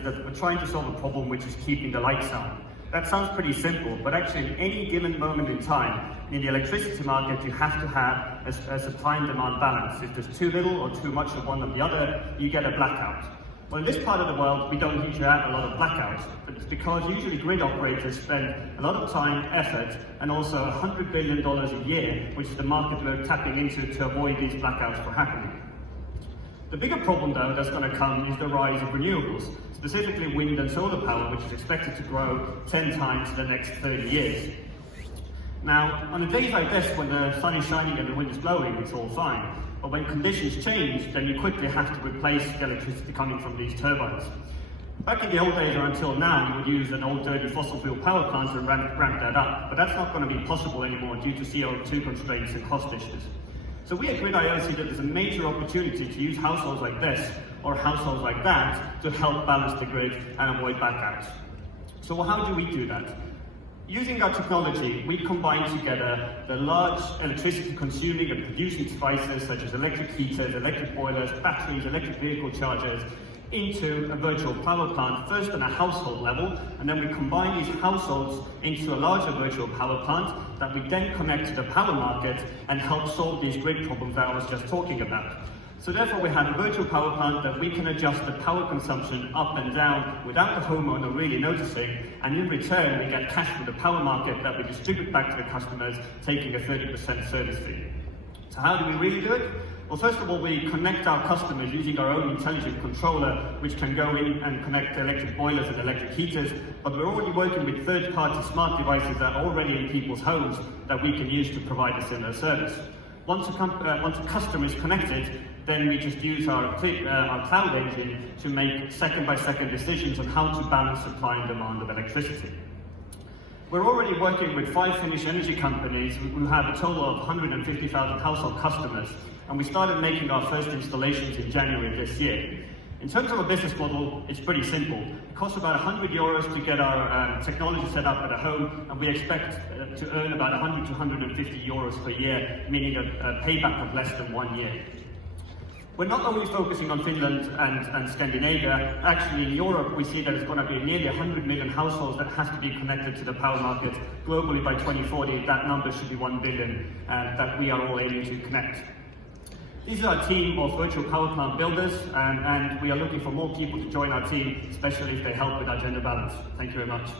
is that we're trying to solve a problem which is keeping the lights on. That sounds pretty simple, but actually at any given moment in time, in the electricity market, you have to have a supply and demand balance. If there's too little or too much of one or the other, you get a blackout. Well, in this part of the world, we don't usually have a lot of blackouts, but it's because usually grid operators spend a lot of time, effort, and also $100 billion a year, which is the market we're tapping into to avoid these blackouts from happening. The bigger problem, though, that's going to come is the rise of renewables, specifically wind and solar power, which is expected to grow 10 times in the next 30 years. Now, on a day like this, when the sun is shining and the wind is blowing, it's all fine. But when conditions change, then you quickly have to replace the electricity coming from these turbines. Back in the old days or until now, you would use an old dirty fossil fuel power plant and ramp that up, but that's not going to be possible anymore due to CO2 constraints and cost issues. So we at Grid.io see that there's a major opportunity to use households like this or households like that to help balance the grid and avoid blackouts. So how do we do that? Using our technology, we combine together the large electricity consuming and producing devices such as electric heaters, electric boilers, batteries, electric vehicle chargers into a virtual power plant, first on a household level, and then we combine these households into a larger virtual power plant that we then connect to the power market and help solve these grid problems that I was just talking about. So therefore we have a virtual power plant that we can adjust the power consumption up and down without the homeowner really noticing, and in return we get cash from the power market that we distribute back to the customers, taking a 30% service fee. So how do we really do it? Well, first of all, we connect our customers using our own intelligent controller, which can go in and connect electric boilers and electric heaters, but we're already working with third-party smart devices that are already in people's homes that we can use to provide a similar service. Once a customer is connected, then we just use our cloud engine to make second-by-second decisions on how to balance supply and demand of electricity. We're already working with 5 Finnish energy companies who have a total of 150,000 household customers, and we started making our first installations in January this year. In terms of a business model, it's pretty simple. It costs about €100 to get our technology set up at a home, and we expect to earn about €100 to €150 per year, meaning a payback of less than 1 year. We're not only focusing on Finland and Scandinavia. Actually, in Europe, we see that it's going to be nearly 100 million households that have to be connected to the power market. Globally, by 2040, that number should be 1 billion that we are all aiming to connect. These are a team of virtual power plant builders, and we are looking for more people to join our team, especially if they help with our gender balance. Thank you very much.